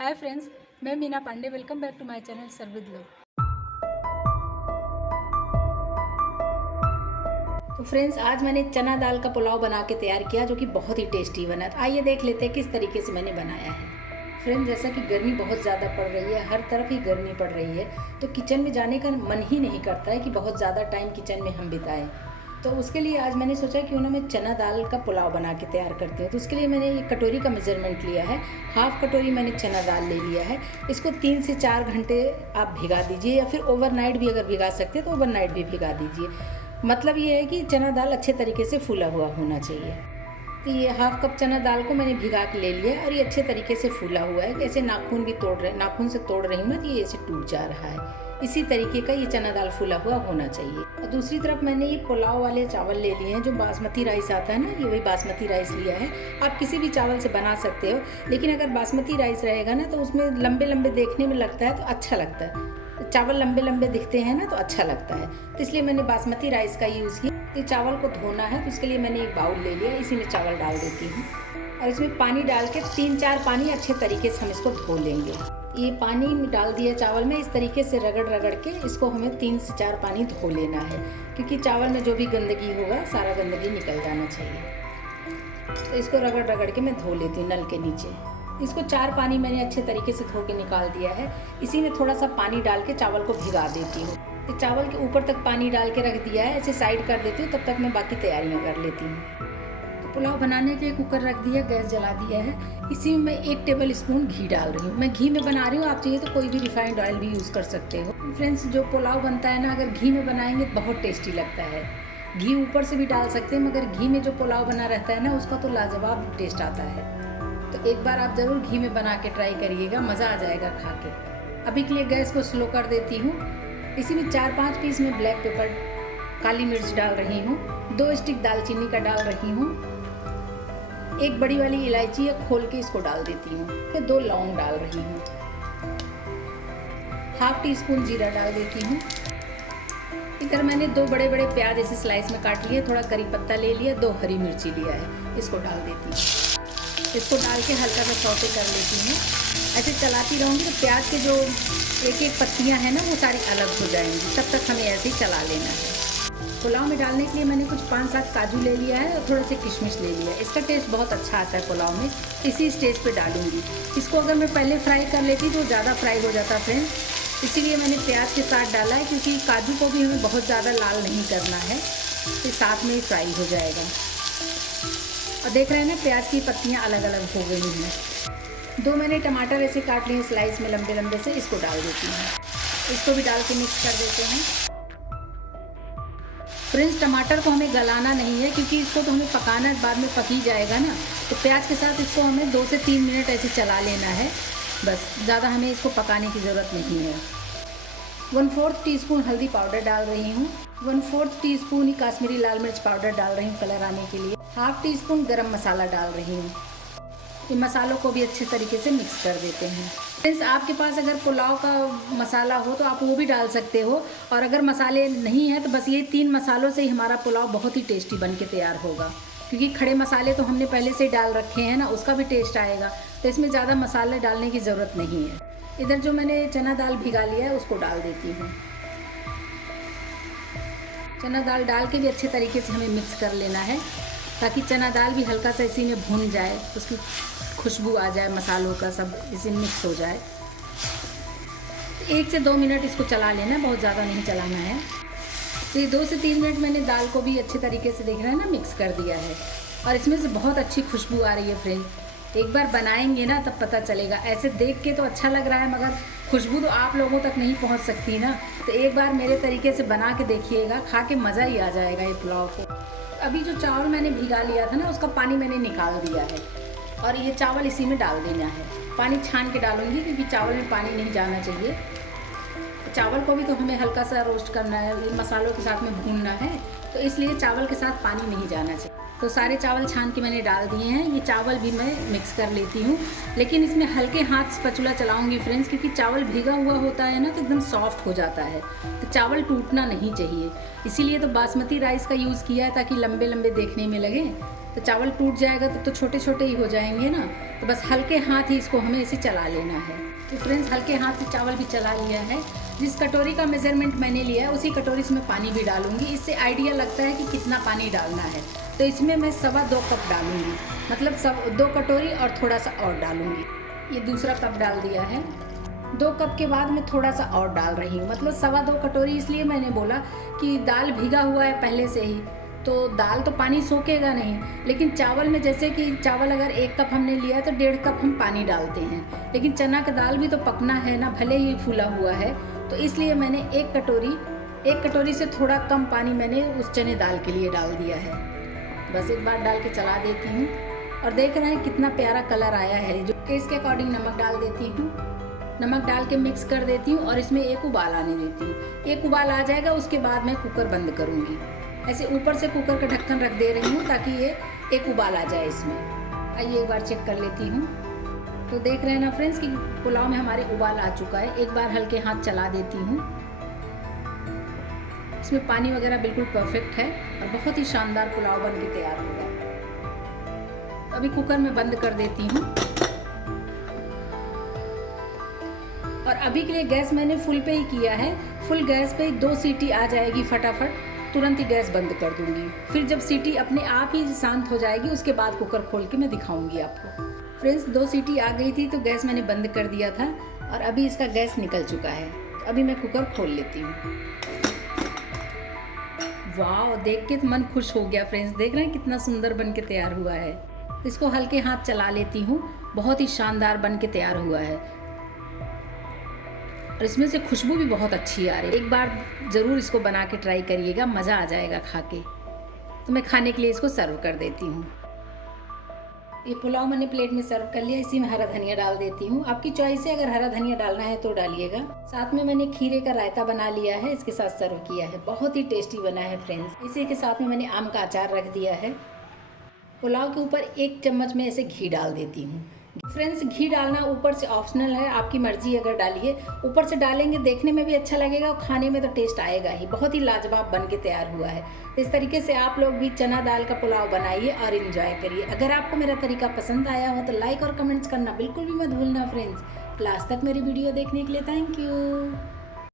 हाय friends, मैं Meena Pandey. Welcome back to my channel serve with love. तो friends, आज मैंने चना दाल का पुलाव बना के तैयार किया जो कि बहुत ही टेस्टी बना। आइए देख लेते हैं किस तरीके से मैंने बनाया है। फ्रेंड्स, जैसा कि गर्मी बहुत ज़्यादा पड़ रही है, हर तरफ ही गर्मी पड़ रही है, तो किचन में जाने का मन ही नहीं करता है कि बहुत ज़्यादा टाइम किचन में हम बिताएं। तो उसके लिए आज मैंने सोचा क्यों ना मैं चना दाल का पुलाव बना के तैयार करती हूँ। तो उसके लिए मैंने एक कटोरी का मेजरमेंट लिया है। हाफ कटोरी मैंने चना दाल ले लिया है। इसको 3 से 4 घंटे आप भिगा दीजिए, या फिर ओवरनाइट भी अगर भिगा सकते हैं तो ओवरनाइट भी भिगा दीजिए। मतलब ये है कि चना दाल अच्छे तरीके से फूला हुआ होना चाहिए। तो ये हाफ कप चना दाल को मैंने भिगा के ले लिया है और ये अच्छे तरीके से फूला हुआ है। ऐसे नाखून से तोड़ रही हूँ ना, तो ये ऐसे टूट जा रहा है। इसी तरीके का ये चना दाल फूला हुआ होना चाहिए। और दूसरी तरफ मैंने ये पुलाव वाले चावल ले लिए हैं, जो बासमती राइस आता है ना, ये वही बासमती राइस लिया है। आप किसी भी चावल से बना सकते हो, लेकिन अगर बासमती राइस रहेगा ना तो उसमें लंबे लंबे देखने में लगता है तो अच्छा लगता है। चावल लंबे लंबे दिखते हैं ना तो अच्छा लगता है, तो इसलिए मैंने बासमती राइस का यूज़ किया। तो चावल को धोना है, तो इसके लिए मैंने एक बाउल ले लिया, इसी में चावल डाल देती हूँ और इसमें पानी डाल के 3-4 पानी अच्छे तरीके से हम इसको धो लेंगे। ये पानी डाल दिया चावल में, इस तरीके से रगड़ रगड़ के इसको हमें 3 से 4 पानी धो लेना है, क्योंकि चावल में जो भी गंदगी होगा सारा गंदगी निकल जाना चाहिए। तो इसको रगड़ रगड़ के मैं धो लेती हूँ नल के नीचे। इसको 4 पानी मैंने अच्छे तरीके से धो के निकाल दिया है। इसी में थोड़ा सा पानी डाल के चावल को भिगा देती हूँ। तो चावल के ऊपर तक पानी डाल के रख दिया है, ऐसे साइड कर देती हूँ, तब तक मैं बाकी तैयारियाँ कर लेती हूँ। तो पुलाव बनाने के लिए कुकर रख दिया, गैस जला दिया है। इसी में मैं 1 टेबल स्पून घी डाल रही हूँ। मैं घी में बना रही हूँ, आप चाहिए तो कोई भी रिफाइंड ऑयल भी यूज़ कर सकते हो। फ्रेंड्स, जो पुलाव बनता है ना, अगर घी में बनाएंगे तो बहुत टेस्टी लगता है। घी ऊपर से भी डाल सकते हैं, मगर घी में जो पुलाव बना रहता है ना, उसका तो लाजवाब टेस्ट आता है। तो एक बार आप ज़रूर घी में बना के ट्राई करिएगा, मज़ा आ जाएगा खा के। अभी के लिए गैस को स्लो कर देती हूँ। इसी में 4-5 पीस में ब्लैक पेपर, काली मिर्च डाल रही हूँ। 2 स्टिक दालचीनी का डाल रही हूँ। 1 बड़ी वाली इलायची है, खोल के इसको डाल देती हूँ। फिर 2 लौंग डाल रही हूँ। हाफ टी स्पून जीरा डाल देती हूँ। इधर मैंने 2 बड़े बड़े प्याज ऐसे स्लाइस में काट लिए, थोड़ा करी पत्ता ले लिया, 2 हरी मिर्ची लिया है, इसको डाल देती हूँ। इसको डाल के हल्का सा सौटे कर लेती हूँ। ऐसे चलाती रहूँगी तो प्याज के जो एक पत्तियाँ हैं ना, वो सारी अलग हो जाएंगी। तब तक हमें ऐसे ही चला लेना है। पुलाव में डालने के लिए मैंने कुछ 5-7 काजू ले लिया है और थोड़े से किशमिश ले लिया है। इसका टेस्ट बहुत अच्छा आता है पुलाव में। इसी स्टेज पे डालूंगी। इसको अगर मैं पहले फ्राई कर लेती तो ज़्यादा फ्राई हो जाता फ्रेंड्स, इसीलिए मैंने प्याज के साथ डाला है, क्योंकि काजू को भी हमें बहुत ज़्यादा लाल नहीं करना है, तो साथ में ही फ्राई हो जाएगा। और देख रहे हैं ना, प्याज की पत्तियाँ अलग अलग हो गई हैं। 2 मैंने टमाटर ऐसे काट लिए स्लाइस में लंबे लंबे से, इसको डाल देती हूँ। इसको भी डाल के मिक्स कर देते हैं। फ्रेंड्स, टमाटर को हमें गलाना नहीं है, क्योंकि इसको तो हमें पकाना है, बाद में पक ही जाएगा ना। तो प्याज के साथ इसको हमें 2 से 3 मिनट ऐसे चला लेना है, बस। ज़्यादा हमें इसको पकाने की ज़रूरत नहीं है। 1/4 टीस्पून हल्दी पाउडर डाल रही हूँ। 1/4 टीस्पून ही काश्मीरी लाल मिर्च पाउडर डाल रही हूँ कलर आने के लिए। हाफ टी स्पून गरम मसाला डाल रही हूँ। इन मसालों को भी अच्छे तरीके से मिक्स कर देते हैं। फ्रेंड्स, आपके पास अगर पुलाव का मसाला हो तो आप वो भी डाल सकते हो, और अगर मसाले नहीं है तो बस ये 3 मसालों से ही हमारा पुलाव बहुत ही टेस्टी बन के तैयार होगा, क्योंकि खड़े मसाले तो हमने पहले से ही डाल रखे हैं ना, उसका भी टेस्ट आएगा। तो इसमें ज़्यादा मसाले डालने की ज़रूरत नहीं है। इधर जो मैंने चना दाल भिगा लिया है, उसको डाल देती हूँ। चना दाल डाल के भी अच्छे तरीके से हमें मिक्स कर लेना है, ताकि चना दाल भी हल्का सा इसी में भुन जाए, उसकी खुशबू आ जाए, मसालों का सब इसी मिक्स हो जाए। 1 से 2 मिनट इसको चला लेना है, बहुत ज़्यादा नहीं चलाना है। तो ये 2 से 3 मिनट मैंने दाल को भी अच्छे तरीके से, देख रहे हैं ना, मिक्स कर दिया है, और इसमें से बहुत अच्छी खुशबू आ रही है फ्रेंड्स। एक बार बनाएंगे ना तब पता चलेगा। ऐसे देख के तो अच्छा लग रहा है, मगर खुशबू तो आप लोगों तक नहीं पहुंच सकती ना। तो एक बार मेरे तरीके से बना के देखिएगा, खा के मज़ा ही आ जाएगा ये पुलाव को। अभी जो चावल मैंने भिगा लिया था ना, उसका पानी मैंने निकाल दिया है, और ये चावल इसी में डाल देना है। पानी छान के डालूंगी, क्योंकि चावल में पानी नहीं जाना चाहिए। चावल को भी तो हमें हल्का सा रोस्ट करना है, ये मसालों के साथ में भूनना है, तो इसलिए चावल के साथ पानी नहीं जाना चाहिए। तो सारे चावल छान के मैंने डाल दिए हैं। ये चावल भी मैं मिक्स कर लेती हूँ, लेकिन इसमें हल्के हाथ स्पैचुला चलाऊंगी फ्रेंड्स, क्योंकि चावल भीगा हुआ होता है ना, तो एकदम सॉफ्ट हो जाता है, तो चावल टूटना नहीं चाहिए। इसीलिए तो बासमती राइस का यूज़ किया है, ताकि लंबे लंबे देखने में लगे। तो चावल टूट जाएगा तो छोटे छोटे ही हो जाएंगे ना। तो बस हल्के हाथ ही इसको हमें इसे चला लेना है। तो फ्रेंड्स देखिए हाथ से चावल भी चला लिया है। जिस कटोरी का मेज़रमेंट मैंने लिया है उसी कटोरी से मैं पानी भी डालूंगी। इससे आइडिया लगता है कि कितना पानी डालना है। तो इसमें मैं 2.25 कप डालूंगी, मतलब 2 कटोरी और थोड़ा सा और डालूंगी। ये दूसरा कप डाल दिया है। 2 कप के बाद मैं थोड़ा सा और डाल रही हूँ, मतलब 2.25 कटोरी। इसलिए मैंने बोला कि दाल भीगा हुआ है पहले से ही, तो दाल तो पानी सोखेगा नहीं। लेकिन चावल में जैसे कि चावल अगर 1 कप हमने लिया है तो 1.5 कप हम पानी डालते हैं। लेकिन चना का दाल भी तो पकना है ना, भले ही फूला हुआ है। तो इसलिए मैंने 1 कटोरी से थोड़ा कम पानी मैंने उस चने दाल के लिए डाल दिया है। बस एक बार डाल के चला देती हूँ और देख रहे हैं कितना प्यारा कलर आया है। जो टेस्ट के अकॉर्डिंग नमक डाल देती हूँ। नमक डाल के मिक्स कर देती हूँ और इसमें एक उबाल आने देती हूँ। एक उबाल आ जाएगा उसके बाद मैं कुकर बंद करूँगी। ऐसे ऊपर से कुकर का ढक्कन रख दे रही हूँ ताकि ये एक उबाल आ जाए इसमें। आइए एक बार चेक कर लेती हूँ। तो देख रहे हैं ना फ्रेंड्स कि पुलाव में हमारे उबाल आ चुका है। एक बार हल्के हाथ चला देती हूँ। इसमें पानी वगैरह बिल्कुल परफेक्ट है और बहुत ही शानदार पुलाव बन के तैयार होगा। अभी कुकर में बंद कर देती हूँ और अभी के लिए गैस मैंने फुल पे ही किया है। फुल गैस पे 2 सीटी आ जाएगी फटाफट, तुरंत ही गैस बंद कर दूंगी। फिर जब सीटी अपने आप ही शांत हो जाएगी उसके बाद कुकर खोल के मैं दिखाऊंगी आपको। फ्रेंड्स 2 सीटी आ गई थी तो गैस मैंने बंद कर दिया था और अभी इसका गैस निकल चुका है। तो अभी मैं कुकर खोल लेती हूँ। वाह, देख के मन खुश हो गया फ्रेंड्स। देख रहे हैं कितना सुंदर बन के तैयार हुआ है। इसको हल्के हाथ चला लेती हूँ। बहुत ही शानदार बन के तैयार हुआ है और इसमें से खुशबू भी बहुत अच्छी आ रही है। एक बार ज़रूर इसको बना के ट्राई करिएगा, मज़ा आ जाएगा खा के। तो मैं खाने के लिए इसको सर्व कर देती हूँ। ये पुलाव मैंने प्लेट में सर्व कर लिया। इसी में हरा धनिया डाल देती हूँ। आपकी चॉइस है, अगर हरा धनिया डालना है तो डालिएगा। साथ में मैंने खीरे का रायता बना लिया है, इसके साथ सर्व किया है। बहुत ही टेस्टी बना है फ्रेंड्स। इसी के साथ में मैंने आम का अचार रख दिया है। पुलाव के ऊपर 1 चम्मच में ऐसे घी डाल देती हूँ। फ्रेंड्स घी डालना ऊपर से ऑप्शनल है, आपकी मर्जी, अगर डालिए। ऊपर से डालेंगे देखने में भी अच्छा लगेगा और खाने में तो टेस्ट आएगा ही। बहुत ही लाजवाब बन के तैयार हुआ है। इस तरीके से आप लोग भी चना दाल का पुलाव बनाइए और इन्जॉय करिए। अगर आपको मेरा तरीका पसंद आया हो तो लाइक और कमेंट्स करना बिल्कुल भी मत भूलना फ्रेंड्स। लास्ट तक मेरी वीडियो देखने के लिए थैंक यू।